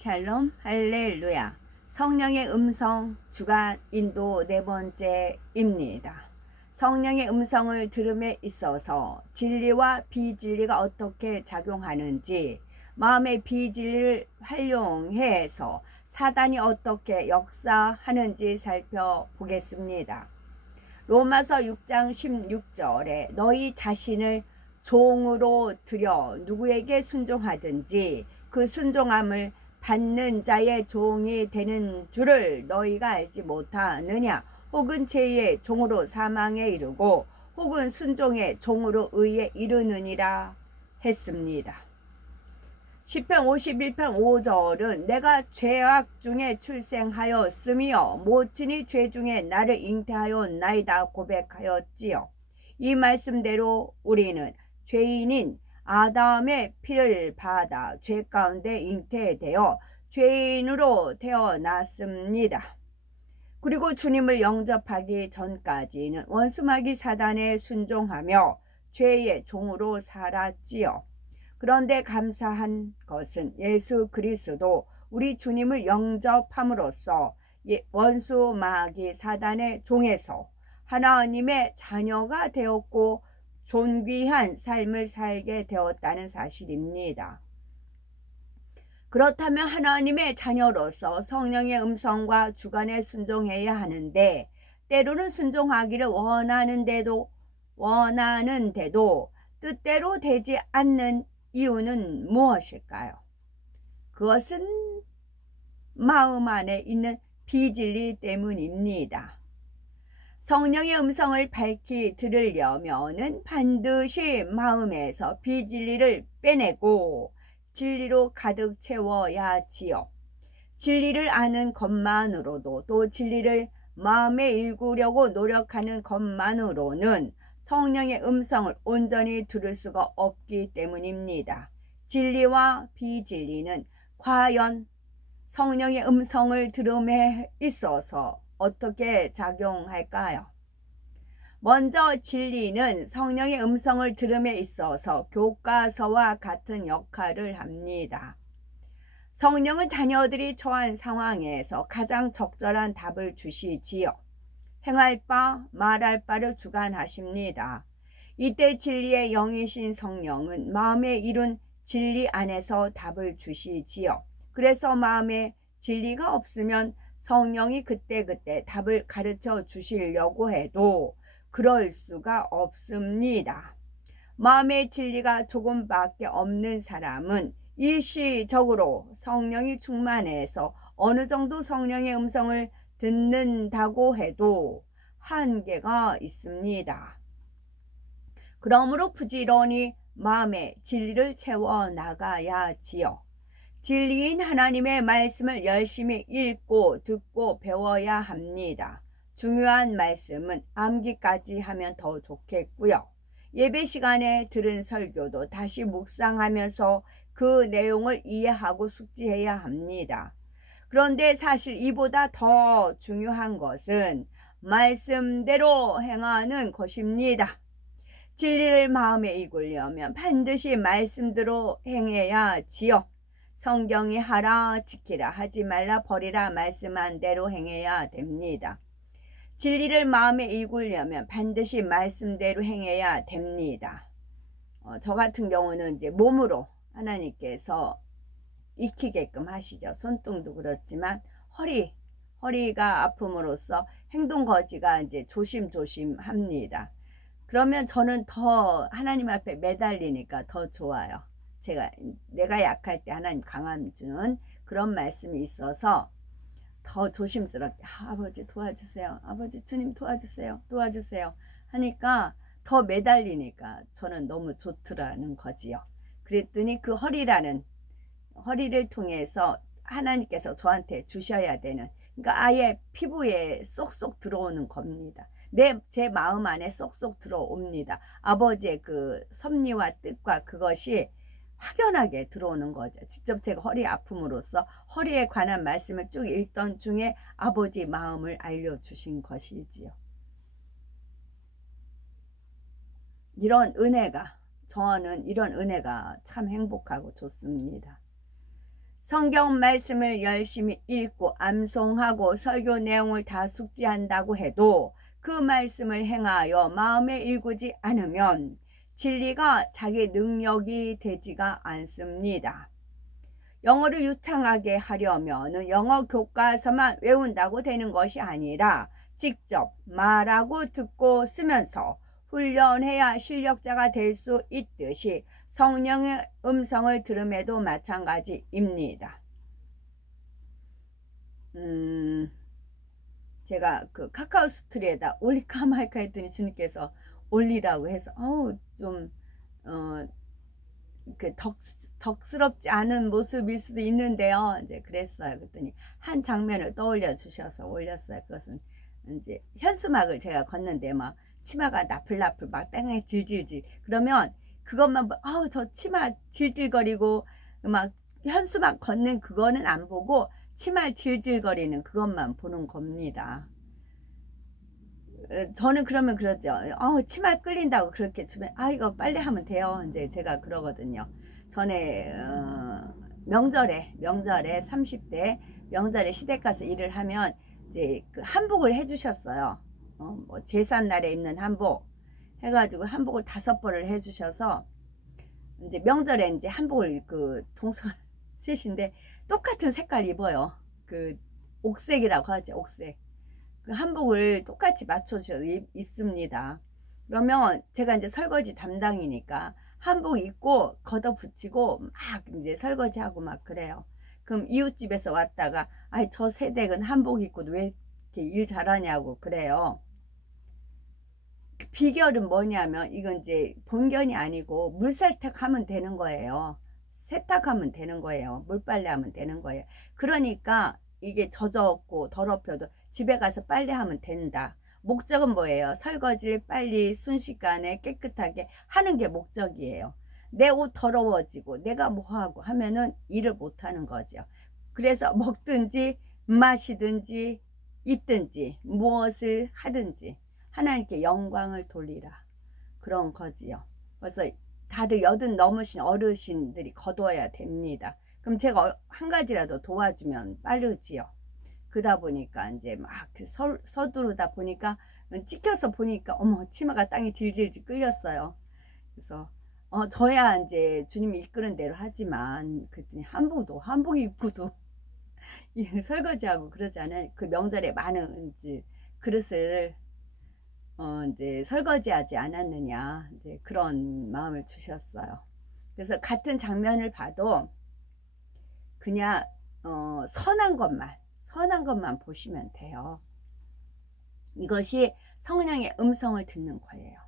샬롬 할렐루야. 성령의 음성 주간 인도 네 번째입니다. 성령의 음성을 들음에 있어서 진리와 비진리가 어떻게 작용하는지, 마음의 비진리를 활용해서 사단이 어떻게 역사하는지 살펴보겠습니다. 로마서 6장 16절에 너희 자신을 종으로 들여 누구에게 순종하든지 그 순종함을 받는 자의 종이 되는 줄을 너희가 알지 못하느냐. 혹은 죄의 종으로 사망에 이르고 혹은 순종의 종으로 의에 이르느니라 했습니다. 시편 51편 5절은 내가 죄악 중에 출생하였으며 모친이 죄 중에 나를 잉태하였나이다 고백하였지요. 이 말씀대로 우리는 죄인인 아담의 피를 받아 죄 가운데 잉태되어 죄인으로 태어났습니다. 그리고 주님을 영접하기 전까지는 원수마귀 사단에 순종하며 죄의 종으로 살았지요. 그런데 감사한 것은 예수 그리스도 우리 주님을 영접함으로써 원수 마귀 사단의 종에서 하나님의 자녀가 되었고 존귀한 삶을 살게 되었다는 사실입니다. 그렇다면 하나님의 자녀로서 성령의 음성과 주관에 순종해야 하는데, 때로는 순종하기를 원하는데도 뜻대로 되지 않는 이유는 무엇일까요? 그것은 마음 안에 있는 비진리 때문입니다. 성령의 음성을 밝히 들으려면은 반드시 마음에서 비진리를 빼내고 진리로 가득 채워야 지요. 진리를 아는 것만으로도, 또 진리를 마음에 일구려고 노력하는 것만으로는 성령의 음성을 온전히 들을 수가 없기 때문입니다. 진리와 비진리는 과연 성령의 음성을 들음에 있어서 어떻게 작용할까요? 먼저 진리는 성령의 음성을 들음에 있어서 교과서와 같은 역할을 합니다. 성령은 자녀들이 처한 상황에서 가장 적절한 답을 주시지요. 행할 바 말할 바를 주관하십니다. 이때 진리의 영이신 성령은 마음에 이룬 진리 안에서 답을 주시지요. 그래서 마음에 진리가 없으면 성령이 그때그때 답을 가르쳐 주시려고 해도 그럴 수가 없습니다. 마음의 진리가 조금밖에 없는 사람은 일시적으로 성령이 충만해서 어느 정도 성령의 음성을 듣는다고 해도 한계가 있습니다. 그러므로 부지런히 마음의 진리를 채워나가야지요. 진리인 하나님의 말씀을 열심히 읽고 듣고 배워야 합니다. 중요한 말씀은 암기까지 하면 더 좋겠고요. 예배 시간에 들은 설교도 다시 묵상하면서 그 내용을 이해하고 숙지해야 합니다. 그런데 사실 이보다 더 중요한 것은 말씀대로 행하는 것입니다. 진리를 마음에 이끌려면 반드시 말씀대로 행해야 지요. 성경이 하라 지키라 하지 말라 버리라 말씀한 대로 행해야 됩니다. 진리를 마음에 이끌려면 반드시 말씀대로 행해야 됩니다. 저 같은 경우는 이제 몸으로 하나님께서 익히게끔 하시죠. 손등도 그렇지만 허리가 아픔으로써 행동 거지가 이제 조심조심 합니다. 그러면 저는 더 하나님 앞에 매달리니까 더 좋아요. 내가 약할 때 하나님 강함 주는 그런 말씀이 있어서 더 조심스럽게 아버지 도와주세요. 아버지 주님 도와주세요. 하니까 더 매달리니까 저는 너무 좋더라는 거지요. 그랬더니 그 허리를 통해서 하나님께서 저한테 주셔야 되는, 그러니까 아예 피부에 쏙쏙 들어오는 겁니다. 제 마음 안에 쏙쏙 들어옵니다. 아버지의 그 섭리와 뜻과 그것이 확연하게 들어오는 거죠. 직접 제가 허리 아픔으로써 허리에 관한 말씀을 쭉 읽던 중에 아버지 마음을 알려주신 것이지요. 저는 이런 은혜가 참 행복하고 좋습니다. 성경 말씀을 열심히 읽고 암송하고 설교 내용을 다 숙지한다고 해도 그 말씀을 행하여 마음에 일구지 않으면 진리가 자기 능력이 되지가 않습니다. 영어를 유창하게 하려면 영어 교과서만 외운다고 되는 것이 아니라 직접 말하고 듣고 쓰면서 훈련해야 실력자가 될 수 있듯이 성령의 음성을 들음에도 마찬가지입니다. 제가 그 카카오 스토리에다 올릴까 말까 했더니 주님께서 올리라고 해서 그 덕스럽지 않은 모습일 수도 있는데요. 이제 그랬어요. 그랬더니 한 장면을 떠올려 주셔서 올렸어요. 그것은 이제 현수막을 제가 걷는데 막 치마가 나풀나풀 막 땅에 질질질 그러면 그것만 저 치마 질질거리고 막 현수막 걷는 그거는 안 보고 치마 질질거리는 그것만 보는 겁니다. 저는 그러면 그러죠. 치마 끌린다고 그렇게 주면 이거 빨리 하면 돼요. 이제 제가 그러거든요. 전에 명절에 30대 명절에 시댁 가서 일을 하면 이제 그 한복을 해주셨어요. 뭐 제삿 날에 입는 한복 해가지고 한복을 5벌을 해주셔서 이제 명절에 이제 한복을 그 동서가 셋인데 똑같은 색깔 입어요. 그 옥색이라고 하죠. 옥색. 그 한복을 똑같이 맞춰서 입습니다. 그러면 제가 이제 설거지 담당이니까 한복 입고 걷어붙이고 막 이제 설거지하고 막 그래요. 그럼 이웃집에서 왔다가 저 세댁은 한복 입고 왜 이렇게 일 잘하냐고 그래요. 그 비결은 뭐냐면 이건 이제 본견이 아니고 물세탁하면 되는 거예요. 세탁하면 되는 거예요. 물빨래하면 되는 거예요. 그러니까 이게 젖었고 더럽혀도 집에 가서 빨래하면 된다. 목적은 뭐예요? 설거지를 빨리 순식간에 깨끗하게 하는 게 목적이에요. 내 옷 더러워지고 내가 뭐하고 하면은 일을 못하는 거죠. 그래서 먹든지 마시든지 입든지 무엇을 하든지 하나님께 영광을 돌리라. 그런 거지요. 그래서 다들 80 넘으신 어르신들이 거둬야 됩니다. 그럼 제가 한 가지라도 도와주면 빠르지요. 그러다 보니까 이제 막 서두르다 보니까 찍혀서 보니까 어머 치마가 땅에 질질질 끌렸어요. 그래서 저야 이제 주님이 이끄는 대로 하지만 그랬더니 한복 입고도 설거지하고 그러잖아요. 그 명절에 많은 이제 그릇을 이제 설거지하지 않았느냐 이제 그런 마음을 주셨어요. 그래서 같은 장면을 봐도 그냥 선한 것만 보시면 돼요. 이것이 성령의 음성을 듣는 거예요.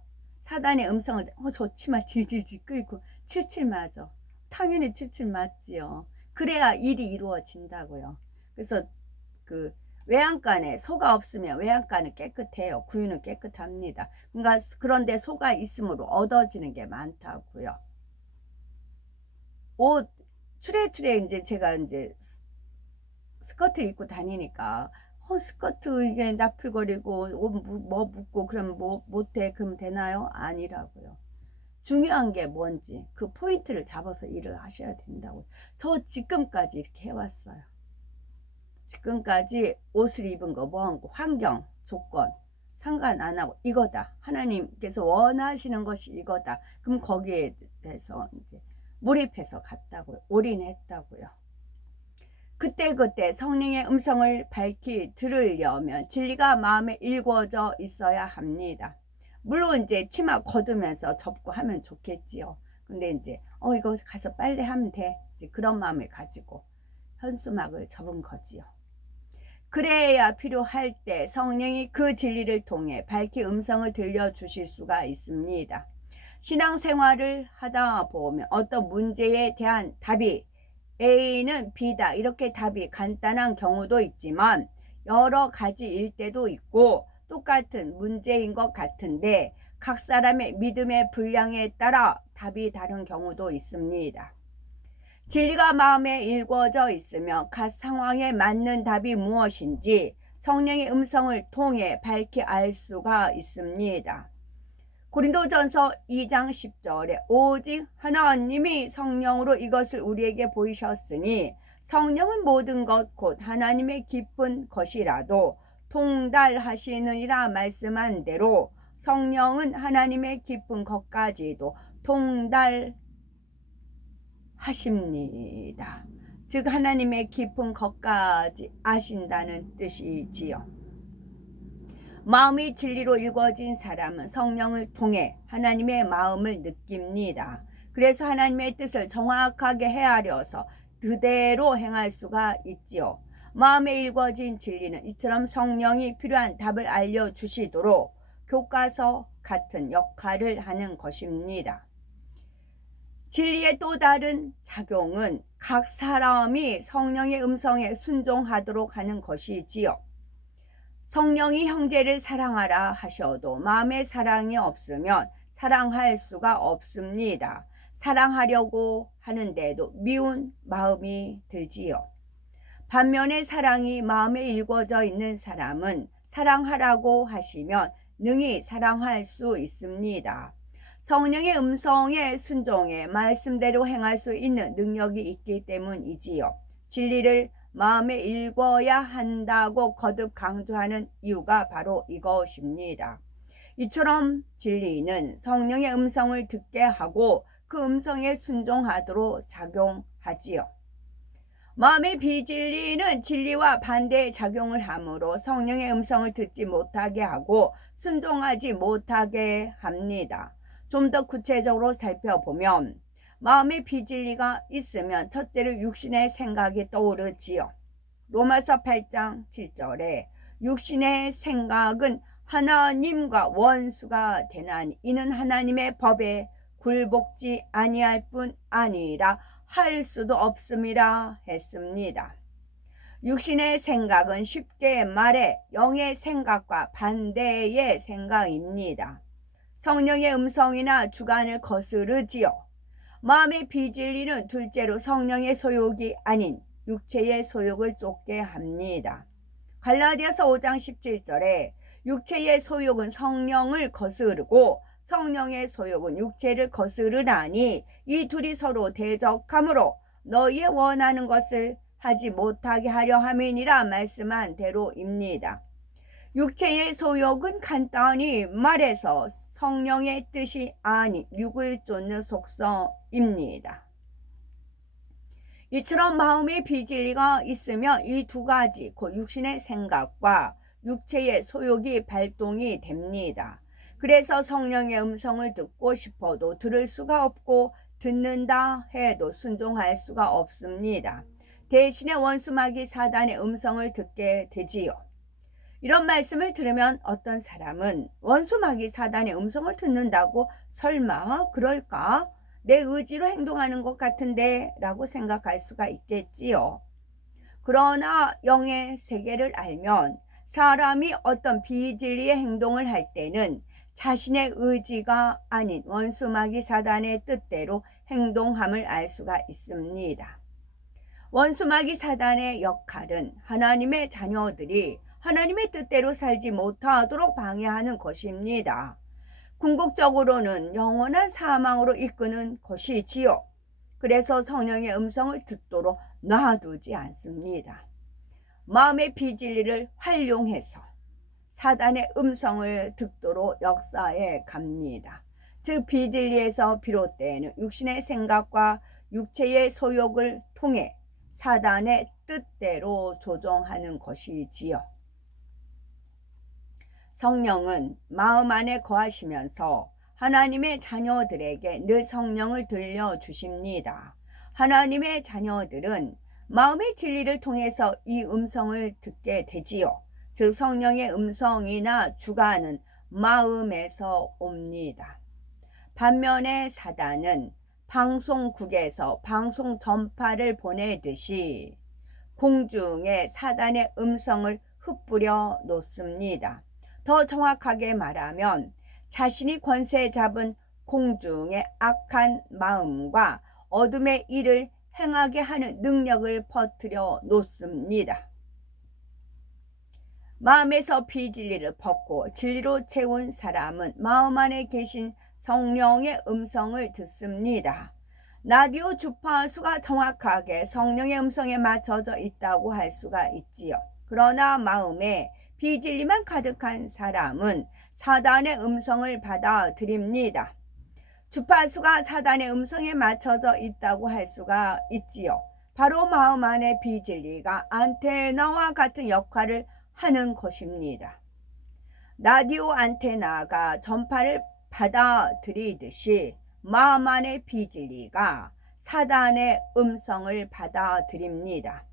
사단의 음성을 저 치마 질질질 끌고 칠칠 맞아. 당연히 칠칠 맞지요. 그래야 일이 이루어진다고요. 그래서 그 외양간에 소가 없으면 외양간은 깨끗해요. 구유는 깨끗합니다. 그러니까 그런데 소가 있으므로 얻어지는 게 많다고요. 옷 추레추레 이제 제가 이제 스커트 입고 다니니까 스커트 이게 나풀거리고 옷 뭐 묻고 그러면 뭐 못해 그럼 되나요? 아니라고요. 중요한 게 뭔지 그 포인트를 잡아서 일을 하셔야 된다고. 저 지금까지 이렇게 해왔어요. 지금까지 옷을 입은 거 뭐 한 거 환경 조건 상관 안 하고 이거다. 하나님께서 원하시는 것이 이거다. 그럼 거기에 대해서 이제 몰입해서 갔다고요. 올인했다고요. 그때그때 성령의 음성을 밝히 들으려면 진리가 마음에 일궈져 있어야 합니다. 물론 이제 치마 걷으면서 접고 하면 좋겠지요. 근데 이제 이거 가서 빨래 하면 돼. 이제 그런 마음을 가지고 현수막을 접은 거지요. 그래야 필요할 때 성령이 그 진리를 통해 밝히 음성을 들려주실 수가 있습니다. 신앙생활을 하다 보면 어떤 문제에 대한 답이 A는 B다 이렇게 답이 간단한 경우도 있지만 여러 가지일 때도 있고 똑같은 문제인 것 같은데 각 사람의 믿음의 분량에 따라 답이 다른 경우도 있습니다. 진리가 마음에 일궈져 있으며 각 상황에 맞는 답이 무엇인지 성령의 음성을 통해 밝히 알 수가 있습니다. 고린도전서 2장 10절에 오직 하나님이 성령으로 이것을 우리에게 보이셨으니 성령은 모든 것 곧 하나님의 깊은 것이라도 통달하시느니라 말씀한 대로 성령은 하나님의 깊은 것까지도 통달하십니다. 즉 하나님의 깊은 것까지 아신다는 뜻이지요. 마음이 진리로 읽어진 사람은 성령을 통해 하나님의 마음을 느낍니다. 그래서 하나님의 뜻을 정확하게 헤아려서 그대로 행할 수가 있지요. 마음에 읽어진 진리는 이처럼 성령이 필요한 답을 알려주시도록 교과서 같은 역할을 하는 것입니다. 진리의 또 다른 작용은 각 사람이 성령의 음성에 순종하도록 하는 것이지요. 성령이 형제를 사랑하라 하셔도 마음에 사랑이 없으면 사랑할 수가 없습니다. 사랑하려고 하는데도 미운 마음이 들지요. 반면에 사랑이 마음에 일궈져 있는 사람은 사랑하라고 하시면 능히 사랑할 수 있습니다. 성령의 음성에 순종해 말씀대로 행할 수 있는 능력이 있기 때문이지요. 진리를 마음에 읽어야 한다고 거듭 강조하는 이유가 바로 이것입니다. 이처럼 진리는 성령의 음성을 듣게 하고 그 음성에 순종하도록 작용하지요. 마음의 비진리는 진리와 반대의 작용을 하므로 성령의 음성을 듣지 못하게 하고 순종하지 못하게 합니다. 좀 더 구체적으로 살펴보면 마음의 비진리가 있으면 첫째로 육신의 생각이 떠오르지요. 로마서 8장 7절에 육신의 생각은 하나님과 원수가 되나니 이는 하나님의 법에 굴복지 아니할 뿐 아니라 할 수도 없음이라 했습니다. 육신의 생각은 쉽게 말해 영의 생각과 반대의 생각입니다. 성령의 음성이나 주관을 거스르지요. 마음의 비진리는 둘째로 성령의 소욕이 아닌 육체의 소욕을 쫓게 합니다. 갈라디아서 5장 17절에 육체의 소욕은 성령을 거스르고 성령의 소욕은 육체를 거스르나니 이 둘이 서로 대적하므로 너희의 원하는 것을 하지 못하게 하려 함이니라 말씀한 대로입니다. 육체의 소욕은 간단히 말해서 성령의 뜻이 아닌 육을 쫓는 속성입니다. 이처럼 마음의 비진리가 있으면 이 두 가지 곧 육신의 생각과 육체의 소욕이 발동이 됩니다. 그래서 성령의 음성을 듣고 싶어도 들을 수가 없고 듣는다 해도 순종할 수가 없습니다. 대신에 원수마귀 사단의 음성을 듣게 되지요. 이런 말씀을 들으면 어떤 사람은 원수마귀 사단의 음성을 듣는다고 설마 그럴까? 내 의지로 행동하는 것 같은데 라고 생각할 수가 있겠지요. 그러나 영의 세계를 알면 사람이 어떤 비진리의 행동을 할 때는 자신의 의지가 아닌 원수마귀 사단의 뜻대로 행동함을 알 수가 있습니다. 원수마귀 사단의 역할은 하나님의 자녀들이 하나님의 뜻대로 살지 못하도록 방해하는 것입니다. 궁극적으로는 영원한 사망으로 이끄는 것이지요. 그래서 성령의 음성을 듣도록 놔두지 않습니다. 마음의 비진리를 활용해서 사단의 음성을 듣도록 역사해 갑니다. 즉 비진리에서 비롯되는 육신의 생각과 육체의 소욕을 통해 사단의 뜻대로 조종하는 것이지요. 성령은 마음 안에 거하시면서 하나님의 자녀들에게 늘 성령을 들려주십니다. 하나님의 자녀들은 마음의 진리를 통해서 이 음성을 듣게 되지요. 즉 성령의 음성이나 주관은 마음에서 옵니다. 반면에 사단은 방송국에서 방송 전파를 보내듯이 공중에 사단의 음성을 흩뿌려 놓습니다. 더 정확하게 말하면 자신이 권세 잡은 공중의 악한 마음과 어둠의 일을 행하게 하는 능력을 퍼뜨려 놓습니다. 마음에서 비진리를 벗고 진리로 채운 사람은 마음 안에 계신 성령의 음성을 듣습니다. 라디오 주파수가 정확하게 성령의 음성에 맞춰져 있다고 할 수가 있지요. 그러나 마음에 비진리만 가득한 사람은 사단의 음성을 받아들입니다. 주파수가 사단의 음성에 맞춰져 있다고 할 수가 있지요. 바로 마음 안의 비진리가 안테나와 같은 역할을 하는 것입니다. 라디오 안테나가 전파를 받아들이듯이 마음 안의 비진리가 사단의 음성을 받아들입니다.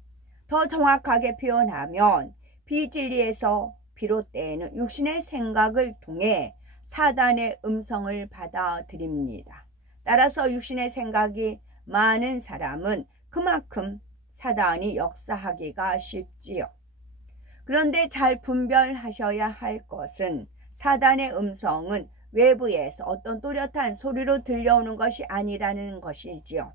더 정확하게 표현하면 비진리에서 비롯되는 육신의 생각을 통해 사단의 음성을 받아들입니다. 따라서 육신의 생각이 많은 사람은 그만큼 사단이 역사하기가 쉽지요. 그런데 잘 분별하셔야 할 것은 사단의 음성은 외부에서 어떤 또렷한 소리로 들려오는 것이 아니라는 것이지요.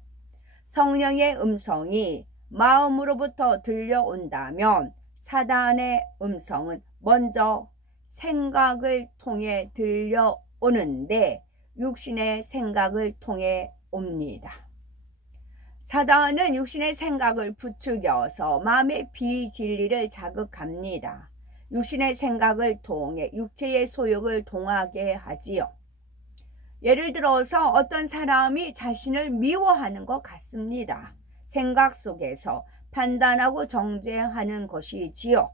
성령의 음성이 마음으로부터 들려온다면 사단의 음성은 먼저 생각을 통해 들려오는데 육신의 생각을 통해 옵니다. 사단은 육신의 생각을 부추겨서 마음의 비진리를 자극합니다. 육신의 생각을 통해 육체의 소욕을 동하게 하지요. 예를 들어서 어떤 사람이 자신을 미워하는 것 같습니다. 생각 속에서 판단하고 정죄하는 것이지요.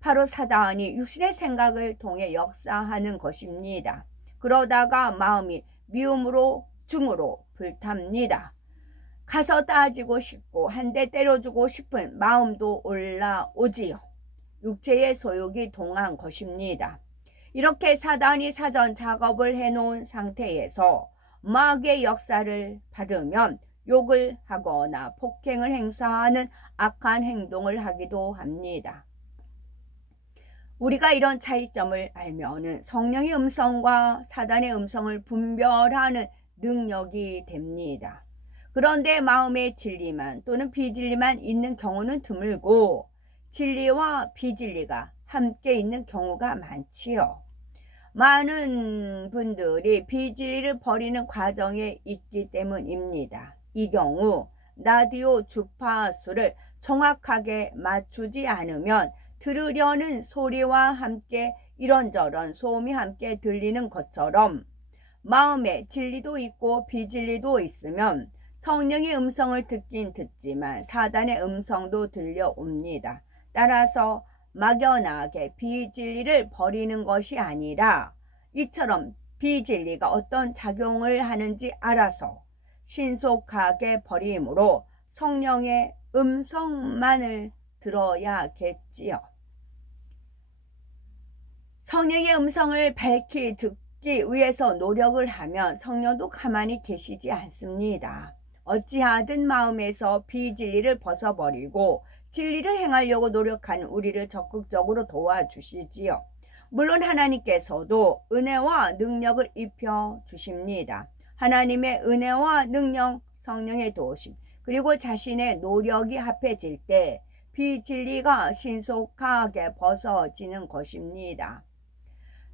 바로 사단이 육신의 생각을 통해 역사하는 것입니다. 그러다가 마음이 미움으로 중으로 불탑니다. 가서 따지고 싶고 한 대 때려주고 싶은 마음도 올라오지요. 육체의 소욕이 동한 것입니다. 이렇게 사단이 사전 작업을 해놓은 상태에서 마귀의 역사를 받으면 욕을 하거나 폭행을 행사하는 악한 행동을 하기도 합니다. 우리가 이런 차이점을 알면 성령의 음성과 사단의 음성을 분별하는 능력이 됩니다. 그런데 마음의 진리만 또는 비진리만 있는 경우는 드물고 진리와 비진리가 함께 있는 경우가 많지요. 많은 분들이 비진리를 버리는 과정에 있기 때문입니다. 이 경우 라디오 주파수를 정확하게 맞추지 않으면 들으려는 소리와 함께 이런저런 소음이 함께 들리는 것처럼 마음에 진리도 있고 비진리도 있으면 성령의 음성을 듣긴 듣지만 사단의 음성도 들려옵니다. 따라서 막연하게 비진리를 버리는 것이 아니라 이처럼 비진리가 어떤 작용을 하는지 알아서 신속하게 버림으로 성령의 음성만을 들어야겠지요. 성령의 음성을 밝히 듣기 위해서 노력을 하면 성령도 가만히 계시지 않습니다. 어찌하든 마음에서 비진리를 벗어버리고 진리를 행하려고 노력하는 우리를 적극적으로 도와주시지요. 물론 하나님께서도 은혜와 능력을 입혀 주십니다. 하나님의 은혜와 능력, 성령의 도우심, 그리고 자신의 노력이 합해질 때 비진리가 신속하게 벗어지는 것입니다.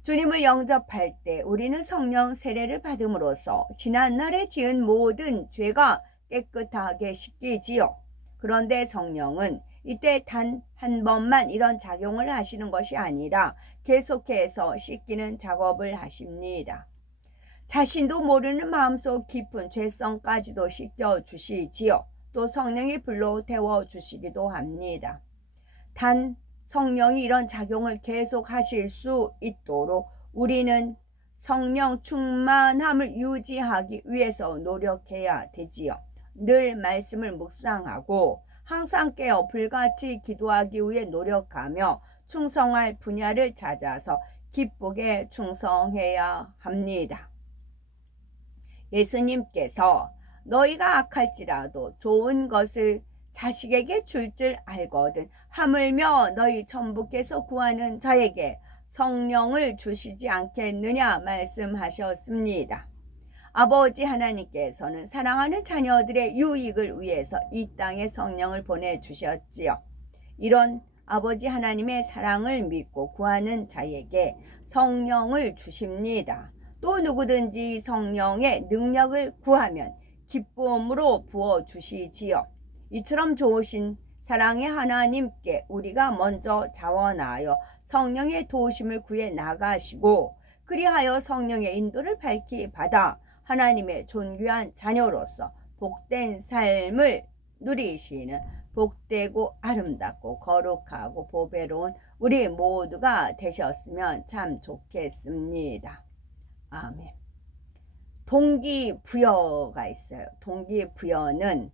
주님을 영접할 때 우리는 성령 세례를 받음으로써 지난날에 지은 모든 죄가 깨끗하게 씻기지요. 그런데 성령은 이때 단 한 번만 이런 작용을 하시는 것이 아니라 계속해서 씻기는 작업을 하십니다. 자신도 모르는 마음속 깊은 죄성까지도 씻겨주시지요. 또 성령의 불로 태워주시기도 합니다. 단 성령이 이런 작용을 계속 하실 수 있도록 우리는 성령 충만함을 유지하기 위해서 노력해야 되지요. 늘 말씀을 묵상하고 항상 깨어 불같이 기도하기 위해 노력하며 충성할 분야를 찾아서 기쁘게 충성해야 합니다. 예수님께서 너희가 악할지라도 좋은 것을 자식에게 줄 알거든 하물며 너희 천부께서 구하는 자에게 성령을 주시지 않겠느냐 말씀하셨습니다. 아버지 하나님께서는 사랑하는 자녀들의 유익을 위해서 이 땅에 성령을 보내주셨지요. 이런 아버지 하나님의 사랑을 믿고 구하는 자에게 성령을 주십니다. 또 누구든지 성령의 능력을 구하면 기쁨으로 부어주시지요. 이처럼 좋으신 사랑의 하나님께 우리가 먼저 자원하여 성령의 도우심을 구해 나가시고 그리하여 성령의 인도를 밝히 받아 하나님의 존귀한 자녀로서 복된 삶을 누리시는 복되고 아름답고 거룩하고 보배로운 우리 모두가 되셨으면 참 좋겠습니다. 아멘. 동기부여가 있어요. 동기부여는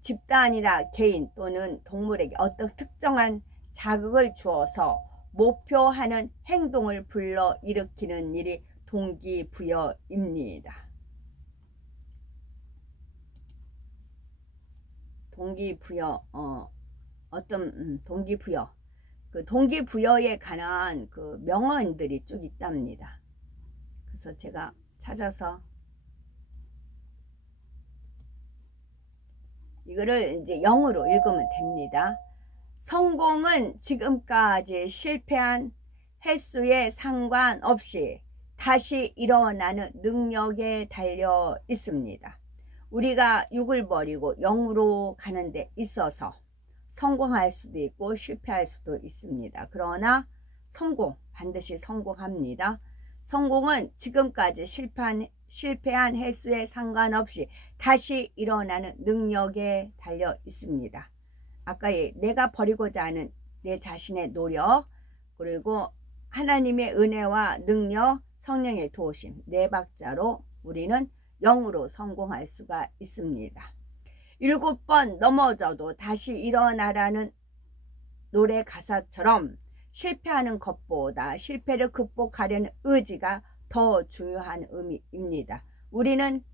집단이나 개인 또는 동물에게 어떤 특정한 자극을 주어서 목표하는 행동을 불러일으키는 일이 동기부여입니다. 동기부여, 동기부여. 그 동기부여에 관한 그 명언들이 쭉 있답니다. 그래서 제가 찾아서 이거를 이제 영어로 읽으면 됩니다. 성공은 지금까지 실패한 횟수에 상관없이 다시 일어나는 능력에 달려 있습니다. 우리가 육을 버리고 영으로 가는 데 있어서 성공할 수도 있고 실패할 수도 있습니다. 그러나 반드시 성공합니다. 성공은 지금까지 실패한 횟수에 상관없이 다시 일어나는 능력에 달려 있습니다. 아까 내가 버리고자 하는 내 자신의 노력, 그리고 하나님의 은혜와 능력, 성령의 도우심, 네 박자로 우리는 영으로 성공할 수가 있습니다. 7번 넘어져도 다시 일어나라는 노래 가사처럼 실패하는 것보다 실패를 극복하려는 의지가 더 중요한 의미입니다. 우리는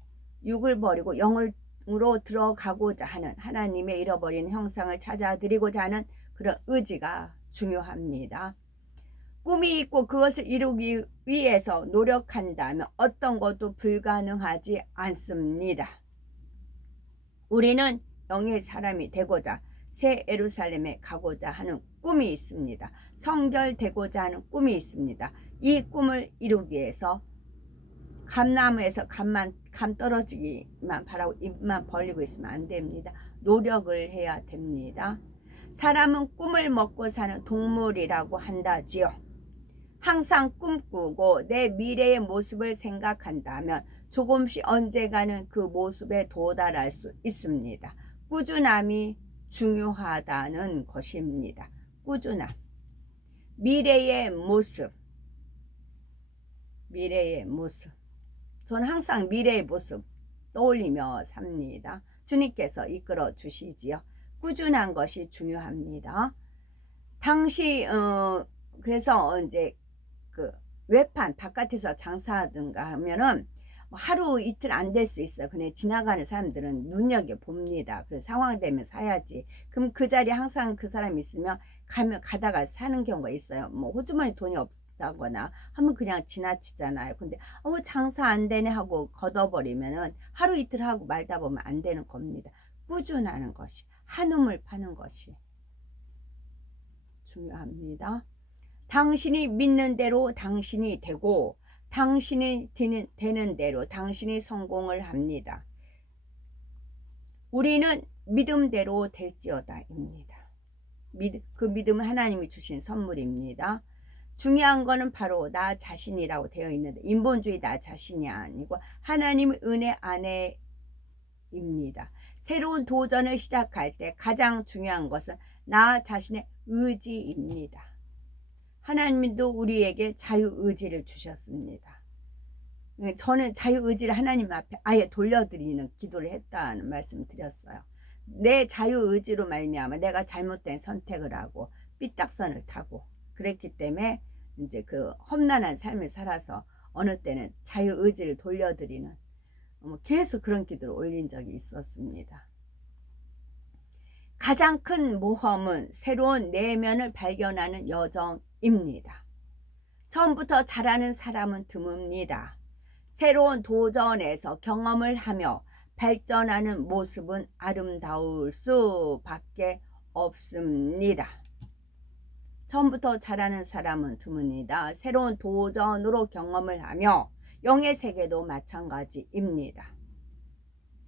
육을 버리고 영으로 들어가고자 하는 하나님의 잃어버린 형상을 찾아드리고자 하는 그런 의지가 중요합니다. 꿈이 있고 그것을 이루기 위해서 노력한다면 어떤 것도 불가능하지 않습니다. 우리는 영의 사람이 되고자 새 예루살렘에 가고자 하는 꿈이 있습니다. 성결되고자 하는 꿈이 있습니다. 이 꿈을 이루기 위해서 감나무에서 감 떨어지기만 바라고 입만 벌리고 있으면 안 됩니다. 노력을 해야 됩니다. 사람은 꿈을 먹고 사는 동물이라고 한다지요. 항상 꿈꾸고 내 미래의 모습을 생각한다면 조금씩 언젠가는 그 모습에 도달할 수 있습니다. 꾸준함이 중요하다는 것입니다. 꾸준함. 미래의 모습. 저는 항상 미래의 모습 떠올리며 삽니다. 주님께서 이끌어 주시지요. 꾸준한 것이 중요합니다. 그래서 이제 그 외판 바깥에서 장사하든가 하면은 하루 이틀 안 될 수 있어요. 근데 지나가는 사람들은 눈여겨봅니다. 그래서 상황 되면 사야지. 그럼 그 자리에 항상 그 사람이 있으면 가다가 사는 경우가 있어요. 뭐 호주머니 돈이 없다거나 하면 그냥 지나치잖아요. 근데 장사 안 되네 하고 걷어버리면은 하루 이틀 하고 말다 보면 안 되는 겁니다. 꾸준하는 것이, 한움을 파는 것이 중요합니다. 당신이 믿는 대로 당신이 되고 당신이 되는 대로 당신이 성공을 합니다. 우리는 믿음대로 될지어다입니다. 그 믿음은 하나님이 주신 선물입니다. 중요한 거는 바로 나 자신이라고 되어 있는데 인본주의 나 자신이 아니고 하나님의 은혜 안에입니다. 새로운 도전을 시작할 때 가장 중요한 것은 나 자신의 의지입니다. 하나님도 우리에게 자유의지를 주셨습니다. 저는 자유의지를 하나님 앞에 아예 돌려드리는 기도를 했다는 말씀을 드렸어요. 내 자유의지로 말미암아 내가 잘못된 선택을 하고 삐딱선을 타고 그랬기 때문에 이제 그 험난한 삶을 살아서 어느 때는 자유의지를 돌려드리는 계속 그런 기도를 올린 적이 있었습니다. 가장 큰 모험은 새로운 내면을 발견하는 여정입니다. 처음부터 잘하는 사람은 드뭅니다. 새로운 도전에서 경험을 하며 발전하는 모습은 아름다울 수밖에 없습니다. 처음부터 잘하는 사람은 드뭅니다. 새로운 도전으로 경험을 하며 영의 세계도 마찬가지입니다.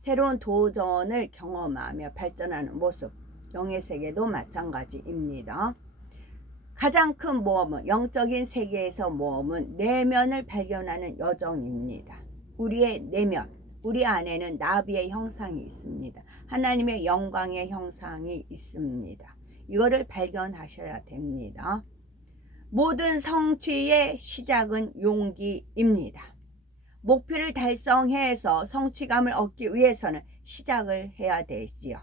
새로운 도전을 경험하며 발전하는 모습, 영의 세계도 마찬가지입니다. 가장 큰 모험은 영적인 세계에서 모험은 내면을 발견하는 여정입니다. 우리의 내면, 우리 안에는 나비의 형상이 있습니다. 하나님의 영광의 형상이 있습니다. 이거를 발견하셔야 됩니다. 모든 성취의 시작은 용기입니다. 목표를 달성해서 성취감을 얻기 위해서는 시작을 해야 되지요.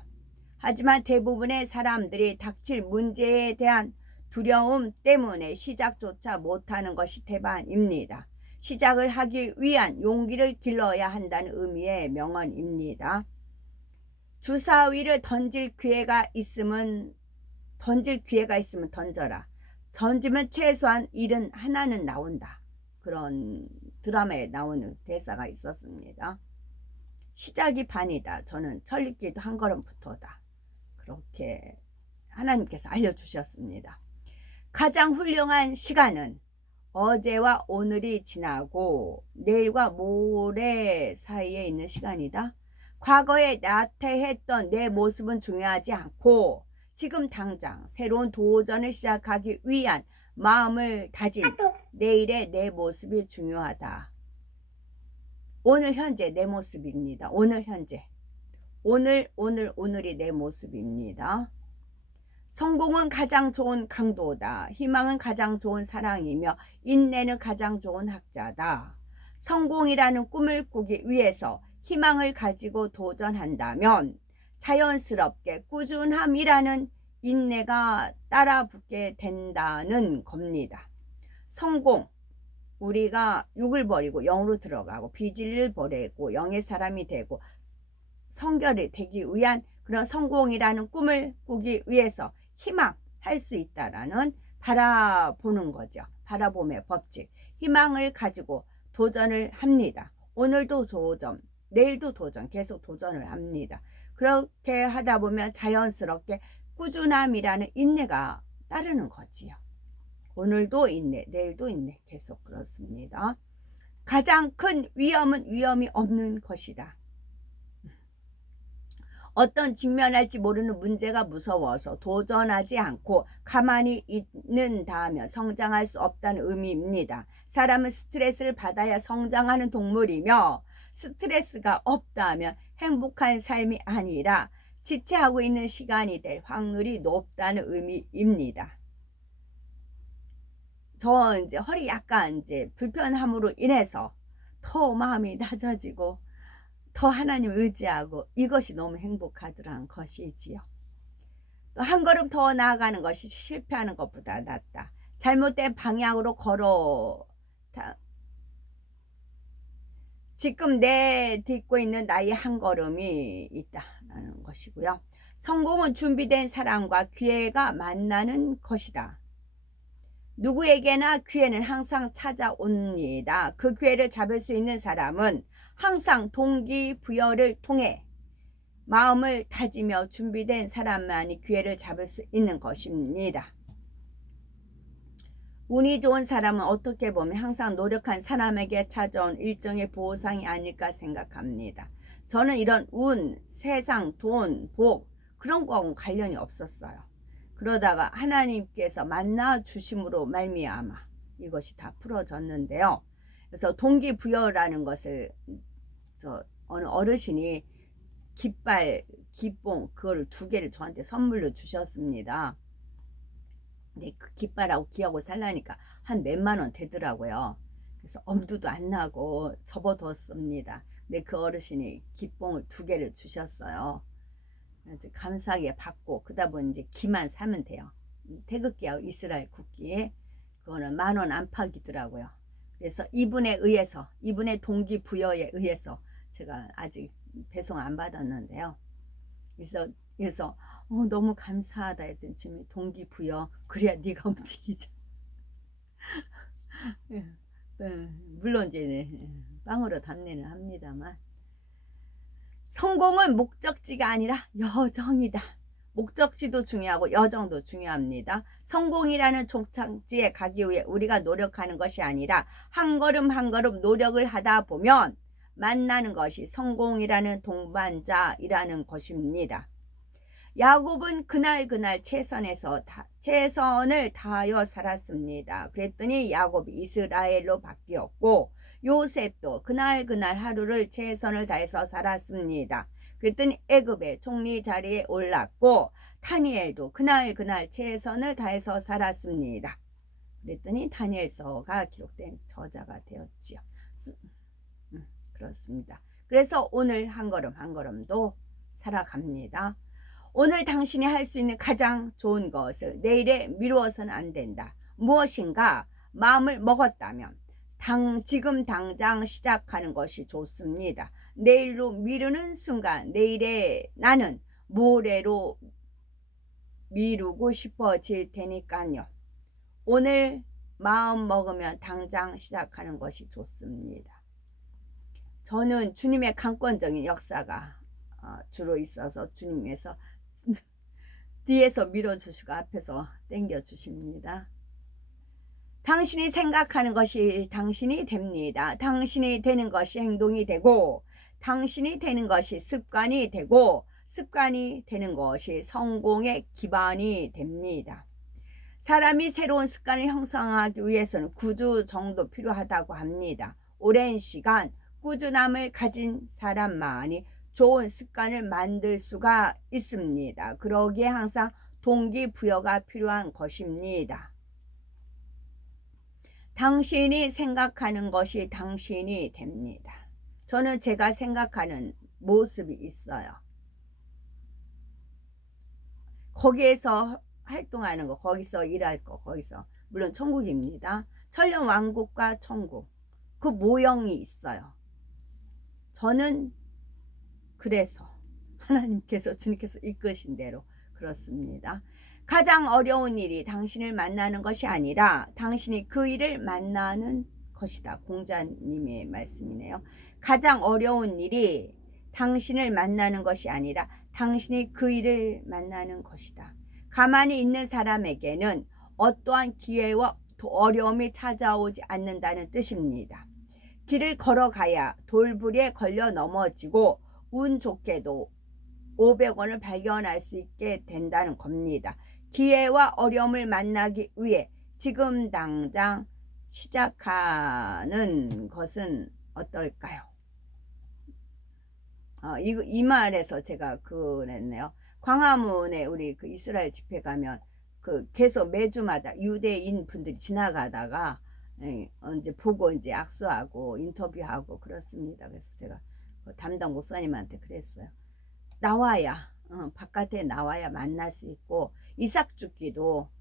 하지만 대부분의 사람들이 닥칠 문제에 대한 두려움 때문에 시작조차 못하는 것이 대반입니다. 시작을 하기 위한 용기를 길러야 한다는 의미의 명언입니다. 주사위를 던질 기회가 있으면 던져라. 던지면 최소한 일은 하나는 나온다. 그런 드라마에 나오는 대사가 있었습니다. 시작이 반이다. 저는 천리길도 한 걸음부터다. 그렇게 하나님께서 알려주셨습니다. 가장 훌륭한 시간은 어제와 오늘이 지나고 내일과 모레 사이에 있는 시간이다. 과거에 나태했던 내 모습은 중요하지 않고 지금 당장 새로운 도전을 시작하기 위한 마음을 다진 내일의 내 모습이 중요하다. 오늘 현재 내 모습입니다. 오늘 현재. 오늘이 내 모습입니다. 성공은 가장 좋은 강도다. 희망은 가장 좋은 사랑이며 인내는 가장 좋은 학자다. 성공이라는 꿈을 꾸기 위해서 희망을 가지고 도전한다면 자연스럽게 꾸준함이라는 인내가 따라붙게 된다는 겁니다. 성공, 우리가 육을 버리고 영으로 들어가고 비질을 버리고 영의 사람이 되고 성결이 되기 위한 그런 성공이라는 꿈을 꾸기 위해서 희망할 수 있다라는 바라보는 거죠. 바라봄의 법칙. 희망을 가지고 도전을 합니다. 오늘도 도전, 내일도 도전, 계속 도전을 합니다. 그렇게 하다 보면 자연스럽게 꾸준함이라는 인내가 따르는 거지요. 오늘도 인내, 내일도 인내, 계속 그렇습니다. 가장 큰 위험은 위험이 없는 것이다. 어떤 직면할지 모르는 문제가 무서워서 도전하지 않고 가만히 있는다면 성장할 수 없다는 의미입니다. 사람은 스트레스를 받아야 성장하는 동물이며 스트레스가 없다면 행복한 삶이 아니라 지체하고 있는 시간이 될 확률이 높다는 의미입니다. 저 이제 허리 약간 이제 불편함으로 인해서 더 마음이 낮아지고 더 하나님 의지하고 이것이 너무 행복하더란 것이지요. 또 한 걸음 더 나아가는 것이 실패하는 것보다 낫다. 잘못된 방향으로 지금 내 딛고 있는 나의 한 걸음이 있다는 것이고요. 성공은 준비된 사람과 기회가 만나는 것이다. 누구에게나 기회는 항상 찾아옵니다. 그 기회를 잡을 수 있는 사람은 항상 동기부여를 통해 마음을 다지며 준비된 사람만이 기회를 잡을 수 있는 것입니다. 운이 좋은 사람은 어떻게 보면 항상 노력한 사람에게 찾아온 일종의 보상이 아닐까 생각합니다. 저는 이런 운, 세상, 돈, 복 그런 거하고는 관련이 없었어요. 그러다가 하나님께서 만나 주심으로 말미암아 이것이 다 풀어졌는데요. 그래서 동기부여라는 것을 어느 어르신이 기뽕 그걸 2개를 저한테 선물로 주셨습니다. 근데 그 깃발하고 기하고 살라니까 한 몇만 원 되더라고요. 그래서 엄두도 안 나고 접어뒀습니다. 근데 그 어르신이 기뽕을 2개를 주셨어요. 아주 감사하게 받고 그다 보니 이제 기만 사면 돼요. 태극기하고 이스라엘 국기 그거는 10,000원 안팎이더라고요. 그래서 이분에 의해서 이분의 동기부여에 의해서 제가 아직 배송 안 받았는데요. 그래서 너무 감사하다 했더니 지금 동기부여 그래야 네가 움직이죠. 네, 물론 이제 빵으로 답례는 합니다만 성공은 목적지가 아니라 여정이다. 목적지도 중요하고 여정도 중요합니다. 성공이라는 종착지에 가기 위해 우리가 노력하는 것이 아니라 한 걸음 한 걸음 노력을 하다 보면 만나는 것이 성공이라는 동반자이라는 것입니다. 야곱은 그날 최선을 다하여 살았습니다. 그랬더니 야곱이 이스라엘로 바뀌었고, 요셉도 그날 하루를 최선을 다해서 살았습니다. 그랬더니 애굽의 총리 자리에 올랐고, 다니엘도 그날 최선을 다해서 살았습니다. 그랬더니 다니엘서가 기록된 저자가 되었지요. 그렇습니다. 그래서 오늘 한 걸음도 살아갑니다. 오늘 당신이 할 수 있는 가장 좋은 것을 내일에 미루어서는 안 된다. 무엇인가 마음을 먹었다면 지금 당장 시작하는 것이 좋습니다. 내일로 미루는 순간 내일의 나는 모레로 미루고 싶어질 테니까요. 오늘 마음 먹으면 당장 시작하는 것이 좋습니다. 저는 주님의 강권적인 역사가 주로 있어서 주님께서 뒤에서 밀어주시고 앞에서 당겨주십니다. 당신이 생각하는 것이 당신이 됩니다. 당신이 되는 것이 행동이 되고, 당신이 되는 것이 습관이 되고, 습관이 되는 것이 성공의 기반이 됩니다. 사람이 새로운 습관을 형성하기 위해서는 9주 정도 필요하다고 합니다. 오랜 시간 꾸준함을 가진 사람만이 좋은 습관을 만들 수가 있습니다. 그러기에 항상 동기부여가 필요한 것입니다. 당신이 생각하는 것이 당신이 됩니다. 저는 제가 생각하는 모습이 있어요. 거기에서 활동하는 거, 거기서 일할 거, 거기서 물론 천국입니다. 천년 왕국과 천국, 그 모형이 있어요. 저는 그래서 하나님께서 주님께서 이끄신 대로 그렇습니다. 가장 어려운 일이 당신을 만나는 것이 아니라 당신이 그 일을 만나는 것이다. 공자님의 말씀이네요. 가장 어려운 일이 당신을 만나는 것이 아니라 당신이 그 일을 만나는 것이다. 가만히 있는 사람에게는 어떠한 기회와 어려움이 찾아오지 않는다는 뜻입니다. 길을 걸어가야 돌부리에 걸려 넘어지고 운 좋게도 500원을 발견할 수 있게 된다는 겁니다. 기회와 어려움을 만나기 위해 지금 당장 시작하는 것은 어떨까요? 이 말에서 제가 그랬네요. 광화문에 우리 그 이스라엘 집회 가면 계속 매주마다 유대인 분들이 지나가다가 이제 보고 이제 악수하고 인터뷰하고 그렇습니다. 그래서 제가 담당 목사님한테 그랬어요. 나와야 바깥에 나와야 만날 수 있고, 이삭 죽기도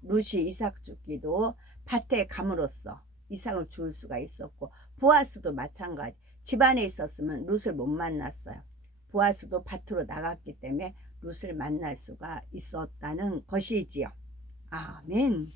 루시 이삭 죽기도 밭에 감으로써 이삭을 줄 수가 있었고, 보아스도 마찬가지. 집안에 있었으면 룻을 못 만났어요. 보아스도 밭으로 나갔기 때문에 룻을 만날 수가 있었다는 것이지요. 아멘.